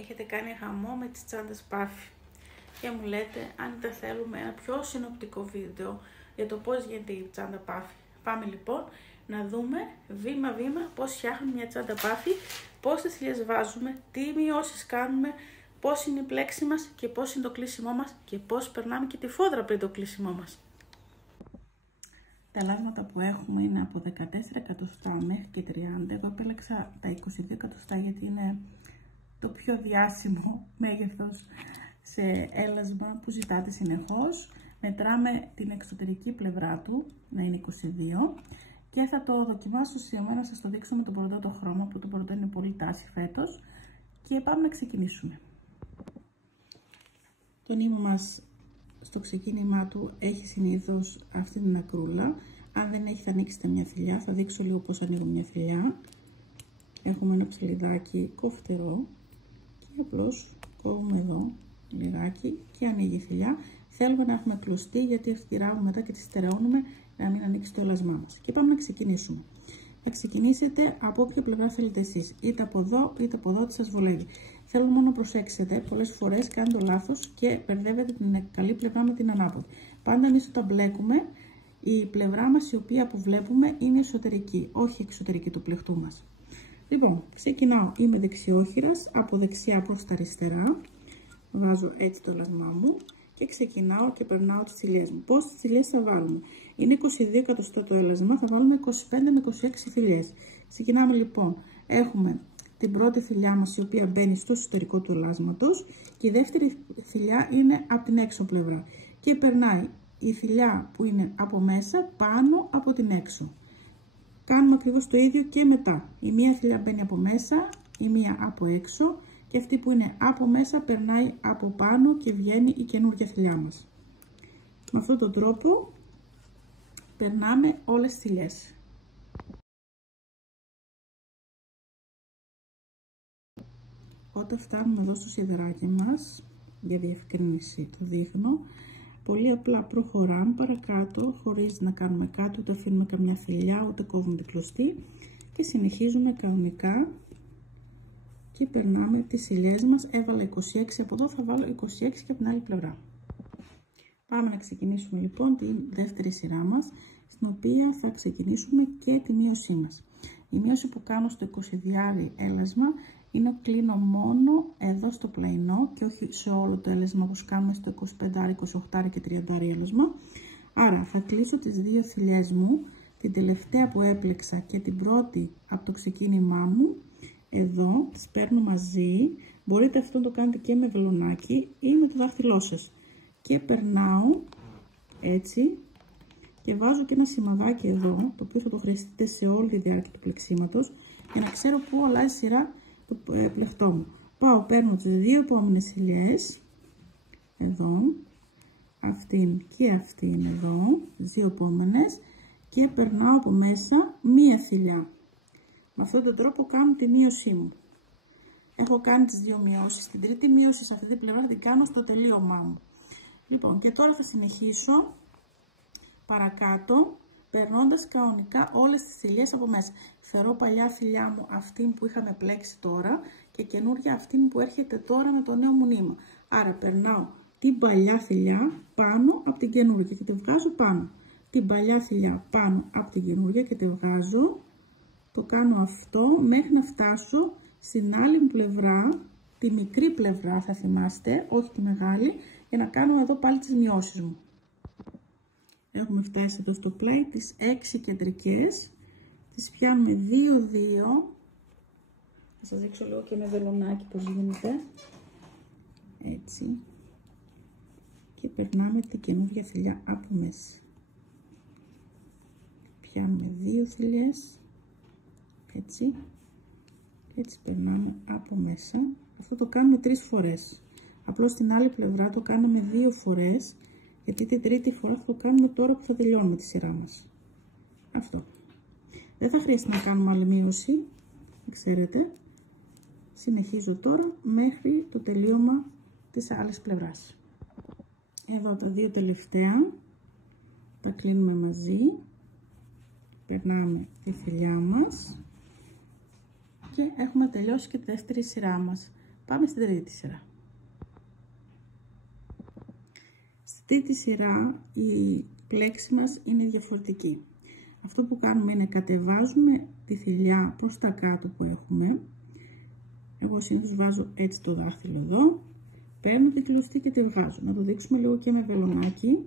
έχετε κάνει χαμό με τις τσάντες Puffy και μου λέτε αν δεν θέλουμε ένα πιο συνοπτικό βίντεο για το πώς γίνεται η τσάντα Puffy. Πάμε λοιπόν να δούμε βήμα-βήμα πώς φτιάχνουμε μια τσάντα Puffy, πόσες θηλιές βάζουμε, τι μειώσεις κάνουμε, πώς είναι η πλέξη μας και πώς είναι το κλείσιμό μας και πώς περνάμε και τη φόδρα πριν το κλείσιμό μας. Τα λάσματα που έχουμε είναι από 14 εκατοστά μέχρι και 30. Εγώ επέλεξα τα 22 εκατοστά γιατί είναι το πιο διάσημο μέγεθος σε έλασμα που ζητάτε συνεχώς. Μετράμε την εξωτερική πλευρά του να είναι 22 και θα το δοκιμάσω σήμερα να σας το δείξω με το μπορντό το χρώμα, που το μπορντό είναι πολύ τάση φέτος, και πάμε να ξεκινήσουμε. Το νήμα μας στο ξεκίνημά του έχει συνήθως αυτή την ακρούλα. Αν δεν έχει θα ανοίξετε μια θηλιά. Θα δείξω λίγο πώς ανοίγω μια θηλιά. Έχουμε ένα ψαλιδάκι κοφτερό και απλώς κόβουμε εδώ λιγάκι και ανοίγει η θηλιά. Θέλουμε να έχουμε κλωστή γιατί αυτή τη ράβουμε μετά και τη στερεώνουμε να μην ανοίξει το έλασμά μας. Και πάμε να ξεκινήσουμε. Θα ξεκινήσετε από όποια πλευρά θέλετε εσείς, είτε από εδώ είτε από εδώ, ό,τι σας βολεύει. Θέλω μόνο να προσέξετε, πολλές φορές κάνετε το λάθος και μπερδεύετε την καλή πλευρά με την ανάποδη. Πάντα εμείς όταν μπλέκουμε, η πλευρά μας η οποία που βλέπουμε είναι εσωτερική, όχι εξωτερική του πλεκτού μας. Λοιπόν, ξεκινάω, είμαι δεξιόχειρας, από δεξιά προς τα αριστερά, βάζω έτσι το έλασμά μου και ξεκινάω και περνάω τις θηλιές μου. Πόσες θηλιές θα βάλουμε? Είναι 22 εκατοστά το έλασμα, θα βάλουμε 25 με 26 θηλιές. Ξεκινάμε λοιπόν, έχουμε την πρώτη θηλιά μας η οποία μπαίνει στο εσωτερικό του ελάσματος και η δεύτερη θηλιά είναι από την έξω πλευρά και περνάει η θηλιά που είναι από μέσα πάνω από την έξω. Κάνουμε ακριβώς το ίδιο και μετά. Η μία θηλιά μπαίνει από μέσα, η μία από έξω και αυτή που είναι από μέσα περνάει από πάνω και βγαίνει η καινούργια θηλιά μας. Με αυτόν τον τρόπο περνάμε όλες τις θηλιές. Όταν φτάνουμε εδώ στο σιδεράκι μας, για διευκρίνηση το δείχνω, πολύ απλά προχωράμε παρακάτω χωρίς να κάνουμε κάτι, ούτε αφήνουμε καμιά θηλιά, ούτε κόβουμε την κλωστή και συνεχίζουμε κανονικά και περνάμε τις θηλιές μας. Έβαλα 26 από εδώ, θα βάλω 26 και από την άλλη πλευρά. Πάμε να ξεκινήσουμε λοιπόν τη δεύτερη σειρά μας, στην οποία θα ξεκινήσουμε και τη μείωσή μας. Η μείωση που κάνω στο 22 έλασμα είναι κλείνω μόνο εδώ στο πλαϊνό και όχι σε όλο το έλασμα όπως κάνουμε στο 25, 28 και 30 έλασμα. Άρα θα κλείσω τις δύο θηλιές μου, την τελευταία που έπλεξα και την πρώτη από το ξεκίνημά μου, εδώ τις παίρνω μαζί. Μπορείτε αυτό να το κάνετε και με βελονάκι ή με το δάχτυλό σας και περνάω έτσι και βάζω και ένα σημαδάκι εδώ, το οποίο θα το χρειαστείτε σε όλη τη διάρκεια του πλεξίματος για να ξέρω πού αλλάζει σειρά το πλεκτό μου. Πάω, παίρνω τις δύο επόμενες θηλιές, εδώ, αυτήν και αυτήν εδώ, τις δύο επόμενες, και περνάω από μέσα μία θηλιά. Με αυτόν τον τρόπο κάνω τη μείωσή μου. Έχω κάνει τις δύο μειώσεις, την τρίτη μείωση σε αυτή την πλευρά θα την κάνω στο τελείωμά μου. Λοιπόν, και τώρα θα συνεχίσω παρακάτω, περνώντας κανονικά όλες τις θηλιές από μέσα. Φερώ παλιά θηλιά μου αυτήν που είχαμε πλέξει τώρα και καινούργια αυτήν που έρχεται τώρα με το νέο μου νήμα. Άρα περνάω την παλιά θηλιά πάνω από την καινούργια και τη βγάζω πάνω. Την παλιά θηλιά πάνω από την καινούργια και τη βγάζω. Το κάνω αυτό μέχρι να φτάσω στην άλλη πλευρά, τη μικρή πλευρά θα θυμάστε, όχι τη μεγάλη, για να κάνω εδώ πάλι τις μειώσεις μου. Έχουμε φτάσει εδώ στο πλάι, τις 6 κεντρικές, τις πιάνουμε 2-2, θα σας δείξω λίγο και με βελονάκι πώς γίνεται, έτσι, και περνάμε την καινούργια θηλιά από μέσα. Πιάνουμε 2 θηλιές, έτσι, και έτσι περνάμε από μέσα. Αυτό το κάνουμε 3 φορές, απλώς στην άλλη πλευρά το κάνουμε 2 φορές, γιατί την τρίτη φορά θα το κάνουμε τώρα που θα τελειώνουμε τη σειρά μας. Αυτό. Δεν θα χρειαστεί να κάνουμε άλλη μείωση, ξέρετε. Συνεχίζω τώρα μέχρι το τελείωμα της άλλης πλευράς. Εδώ τα δύο τελευταία τα κλείνουμε μαζί, περνάμε τη θηλιά μας και έχουμε τελειώσει και τη δεύτερη σειρά μας. Πάμε στην τρίτη σειρά. Στη τρίτη σειρά η πλέξη μας είναι διαφορετική. Αυτό που κάνουμε είναι κατεβάζουμε τη θηλιά προς τα κάτω που έχουμε. Εγώ συνήθως βάζω έτσι το δάχτυλο εδώ. Παίρνω την κλωστή και τη βγάζω. Να το δείξουμε λίγο και με βελονάκι.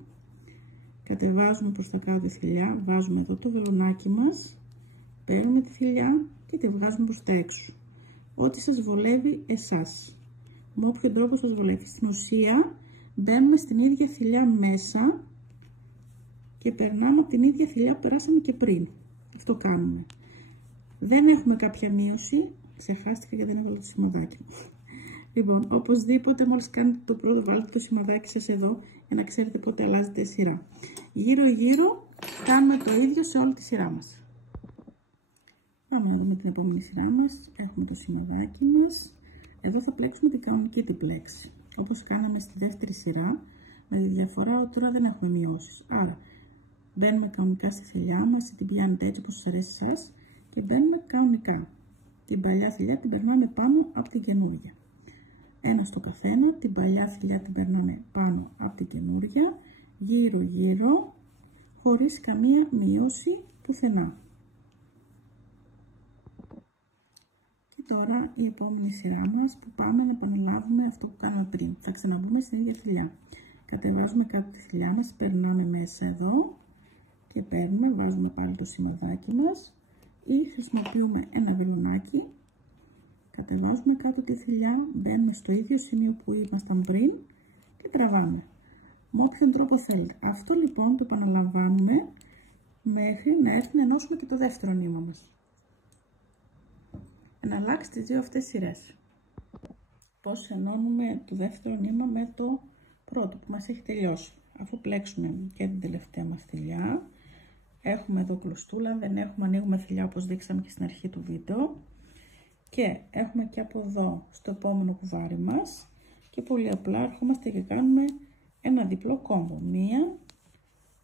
Κατεβάζουμε προς τα κάτω τη θηλιά, βάζουμε εδώ το βελονάκι μας, παίρνουμε τη θηλιά και τη βγάζουμε προς τα έξω. Ό,τι σας βολεύει εσάς. Με όποιον τρόπο σας βολεύει. Στην ουσία μπαίνουμε στην ίδια θηλιά μέσα και περνάμε από την ίδια θηλιά που περάσαμε και πριν. Αυτό κάνουμε. Δεν έχουμε κάποια μείωση. Ξεχάστηκα γιατί δεν έβαλα το σημαδάκι μου. Λοιπόν, οπωσδήποτε μόλις κάνετε το πρώτο, βάλτε το σημαδάκι σας εδώ για να ξέρετε πότε αλλάζετε σειρά. Γύρω γύρω κάνουμε το ίδιο σε όλη τη σειρά μας. Πάμε να δούμε την επόμενη σειρά μας. Έχουμε το σημαδάκι μας. Εδώ θα πλέξουμε την κανονική την πλέξη. Όπως κάναμε στη δεύτερη σειρά, με τη διαφορά ότι τώρα δεν έχουμε μειώσεις. Άρα μπαίνουμε κανονικά στη θηλιά μας, την πιάνετε έτσι όπως σας αρέσει εσάς και μπαίνουμε κανονικά. Την παλιά θηλιά την περνάμε πάνω από την καινούργια. Ένα στο καθένα, την παλιά θηλιά την περνάμε πάνω από την καινούργια, γύρω γύρω, χωρίς καμία μείωση πουθενά. Και τώρα η επόμενη σειρά μας που πάμε να επαναλάβουμε αυτό που κάναμε πριν. Θα ξαναμπούμε στην ίδια θηλιά. Κατεβάζουμε κάτω τη θηλιά μας, περνάμε μέσα εδώ και παίρνουμε, βάζουμε πάλι το σημαδάκι μας ή χρησιμοποιούμε ένα βελονάκι. Κατεβάζουμε κάτω τη θηλιά, μπαίνουμε στο ίδιο σημείο που ήμασταν πριν και τραβάμε. Με όποιον τρόπο θέλετε. Αυτό λοιπόν το επαναλαμβάνουμε μέχρι να έρθει να ενώσουμε και το δεύτερο νήμα μας. Εναλλάξτε τις δύο αυτές σειρές. Πώς ενώνουμε το δεύτερο νήμα με το πρώτο που μας έχει τελειώσει. Αφού πλέξουμε και την τελευταία μας θηλιά, έχουμε εδώ κλωστούλα, δεν έχουμε, ανοίγουμε θηλιά όπως δείξαμε και στην αρχή του βίντεο. Και έχουμε και από εδώ στο επόμενο κουβάρι μας και πολύ απλά ερχόμαστε και κάνουμε ένα διπλό κόμπο. Μία,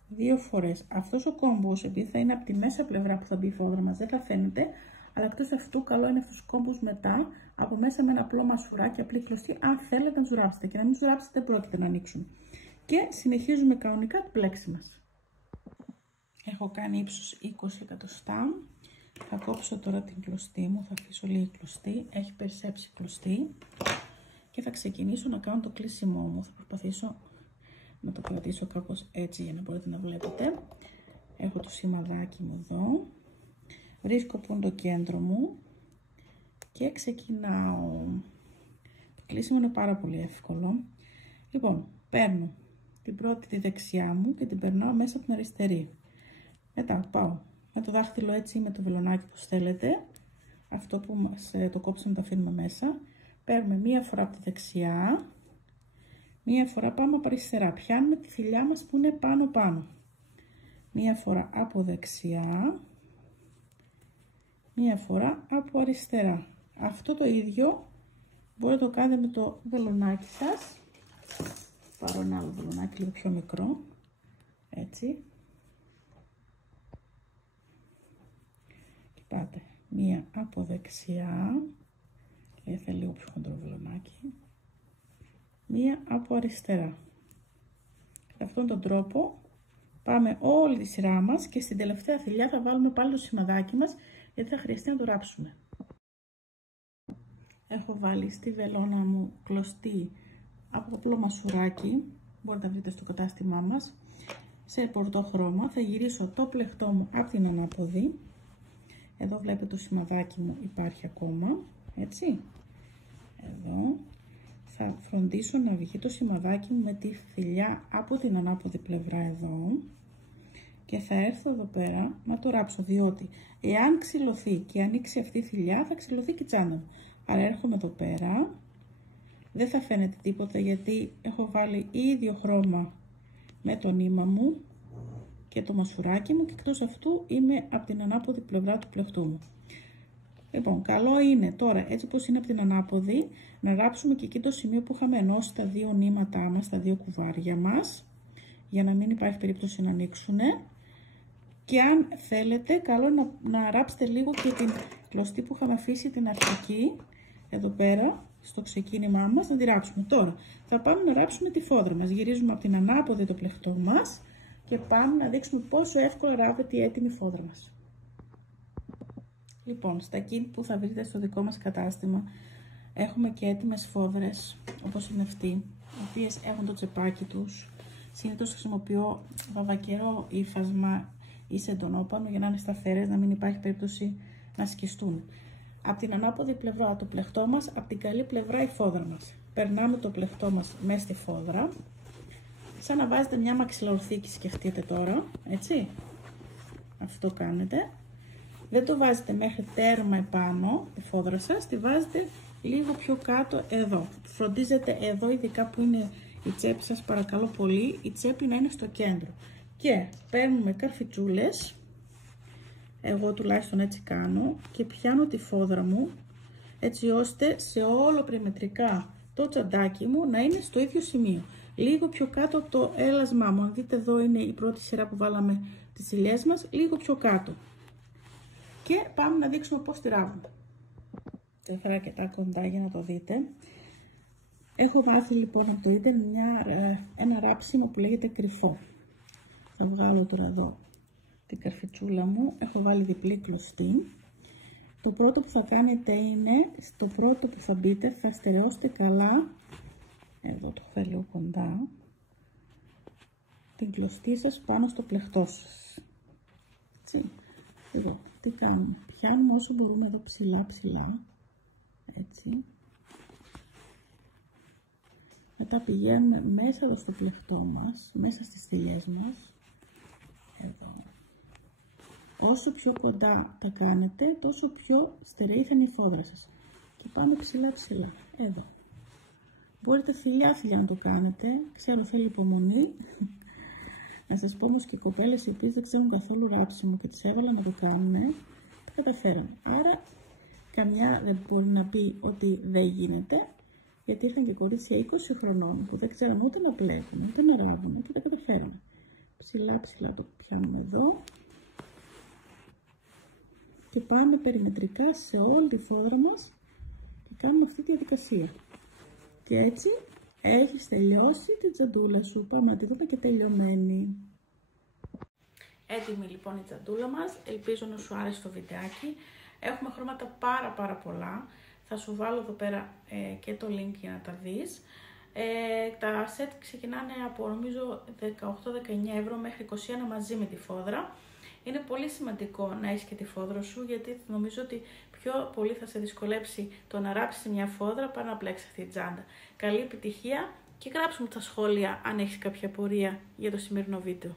δύο φορές. Αυτός ο κόμπος, επειδή θα είναι από τη μέσα πλευρά που θα μπει η φόδρα μας, δεν θα φαίνεται, αλλά εκτός αυτού καλό είναι αυτούς τους κόμπους μετά από μέσα με ένα απλό μασουράκι, απλή κλωστή, αν θέλετε να τους ράψετε και να μην τους ράψετε δεν πρόκειται να ανοίξουν. Και συνεχίζουμε κανονικά την πλέξη μας. Έχω κάνει ύψος 20 εκατοστά. Θα κόψω τώρα την κλωστή μου, θα αφήσω λίγη κλωστή, έχει περισσέψει κλωστή και θα ξεκινήσω να κάνω το κλείσιμό μου. Θα προσπαθήσω να το κρατήσω κάπως έτσι για να μπορείτε να βλέπετε. Έχω το σημαδάκι μου εδώ, βρίσκω που είναι το κέντρο μου και ξεκινάω. Το κλείσιμο είναι πάρα πολύ εύκολο. Λοιπόν, παίρνω την πρώτη τη δεξιά μου και την περνάω μέσα από την αριστερή. Μετά πάω με το δάχτυλο έτσι ή με το βελονάκι που θέλετε, αυτό που μας το κόψαμε το αφήνουμε μέσα. Παίρνουμε μία φορά από τη δεξιά, μία φορά πάμε από αριστερά. Πιάνουμε τη θηλιά μας που είναι πάνω. Μία φορά από δεξιά, μία φορά από αριστερά. Αυτό το ίδιο μπορείτε να το κάνετε με το βελονάκι σας. Πάρω ένα άλλο βελονάκι λίγο πιο μικρό, έτσι. Πάτε μία από δεξιά, θέλει λίγο πιο χοντρό βελονάκι, μία από αριστερά. Με αυτόν τον τρόπο πάμε όλη τη σειρά μας και στην τελευταία θηλιά θα βάλουμε πάλι το σημαδάκι μας γιατί θα χρειαστεί να το ράψουμε. Έχω βάλει στη βελόνα μου κλωστή από απλό μασουράκι, μπορείτε να βρείτε στο κατάστημά μας, σε πορτό χρώμα. Θα γυρίσω το πλεκτό μου από την ανάποδη. Εδώ βλέπετε το σημαδάκι μου υπάρχει ακόμα, έτσι. Εδώ θα φροντίσω να βγει το σημαδάκι μου με τη θηλιά από την ανάποδη πλευρά εδώ και θα έρθω εδώ πέρα να το ράψω, διότι εάν ξυλωθεί και ανοίξει αυτή η θηλιά θα ξυλωθεί και η τσάντα μου. Άρα έρχομαι εδώ πέρα, δεν θα φαίνεται τίποτα γιατί έχω βάλει ίδιο χρώμα με το νήμα μου και το μασουράκι μου και εκτός αυτού είμαι από την ανάποδη πλευρά του πλεκτού μου. Λοιπόν, καλό είναι τώρα έτσι όπως είναι από την ανάποδη να ράψουμε και εκεί το σημείο που είχαμε ενώσει τα δύο νήματά μας, τα δύο κουβάρια μας, για να μην υπάρχει περίπτωση να ανοίξουν. Και αν θέλετε, καλό να ράψετε λίγο και την κλωστή που είχαμε αφήσει την αρχική, εδώ πέρα, στο ξεκίνημά μας να τη ράψουμε. Τώρα θα πάμε να ράψουμε τη φόδρα μας. Γυρίζουμε από την ανάποδη το πλεκτό μας και πάμε να δείξουμε πόσο εύκολα ράβεται η έτοιμη φόδρα μας. Λοιπόν, στα kit που θα βρείτε στο δικό μας κατάστημα έχουμε και έτοιμες φόδρες, όπως είναι αυτή, οι οποίες έχουν το τσεπάκι τους. Συνήθως χρησιμοποιώ βαβακερό ύφασμα ή σεντονόπανο για να είναι σταθερές, να μην υπάρχει περίπτωση να σκιστούν. Από την ανάποδη πλευρά το πλεκτό μας, από την καλή πλευρά η φόδρα μας. Περνάμε το πλεκτό μας μέσα στη φόδρα, σαν να βάζετε μια μαξιλαορθήκη, σκεφτείτε τώρα, έτσι. Αυτό κάνετε. Δεν το βάζετε μέχρι τέρμα επάνω τη φόδρα σας, τη βάζετε λίγο πιο κάτω εδώ. Φροντίζετε εδώ, ειδικά που είναι η τσέπη σας, παρακαλώ πολύ, η τσέπη να είναι στο κέντρο. Και παίρνουμε καρφιτσούλες, εγώ τουλάχιστον έτσι κάνω, και πιάνω τη φόδρα μου έτσι ώστε σε όλο περιμετρικά το τσαντάκι μου να είναι στο ίδιο σημείο. Λίγο πιο κάτω από το έλασμά μου. Αν δείτε, εδώ είναι η πρώτη σειρά που βάλαμε τις ηλιές μας, λίγο πιο κάτω. Και πάμε να δείξουμε πώς τη ράβουμε. Το έφερα αρκετά κοντά για να το δείτε. Έχω μάθει λοιπόν από το ίντερνετ ένα ράψιμο που λέγεται κρυφό. Θα βγάλω τώρα εδώ την καρφιτσούλα μου, έχω βάλει διπλή κλωστή. Το πρώτο που θα κάνετε είναι, στο πρώτο που θα μπείτε, θα στερεώσετε καλά, εδώ το έχω λίγο κοντά, την κλωστή σας πάνω στο πλεκτό σας. Έτσι. Εδώ, τι κάνουμε, πιάνουμε όσο μπορούμε εδώ ψηλά, έτσι. Μετά πηγαίνουμε μέσα εδώ στο πλεκτό μας, μέσα στις θηλιές μας, εδώ. Όσο πιο κοντά τα κάνετε, τόσο πιο στερεή θα είναι η φόδρα σας. Και πάμε ψηλά, εδώ. Μπορείτε θηλιά να το κάνετε, ξέρω θέλει υπομονή. Να σας πω όμως και οι κοπέλες οι οποίες δεν ξέρουν καθόλου ράψιμο και τις έβαλα να το κάνουν, τα καταφέραν. Άρα καμιά δεν μπορεί να πει ότι δεν γίνεται, γιατί ήρθαν και κορίτσια 20 χρονών που δεν ξέραν ούτε να πλέκουν, ούτε να ράβουν και τα καταφέραν. Ψηλά το πιάνουμε εδώ και πάμε περιμετρικά σε όλη τη φόδρα μας και κάνουμε αυτή τη διαδικασία. Και έτσι έχεις τελειώσει την τσαντούλα σου. Πάμε να τη δούμε και τελειωμένη. Έτοιμη λοιπόν η τσαντούλα μας. Ελπίζω να σου άρεσε το βιντεάκι. Έχουμε χρώματα πάρα πολλά. Θα σου βάλω εδώ πέρα και το link για να τα δεις. Τα set ξεκινάνε από νομίζω 18-19 ευρώ μέχρι 21 μαζί με τη φόδρα. Είναι πολύ σημαντικό να έχεις και τη φόδρα σου, γιατί νομίζω ότι πιο πολύ θα σε δυσκολέψει το να ράψεις μια φόδρα παρά να πλέξεις αυτή την τσάντα. Καλή επιτυχία και γράψτε μου τα σχόλια αν έχεις κάποια απορία για το σημερινό βίντεο.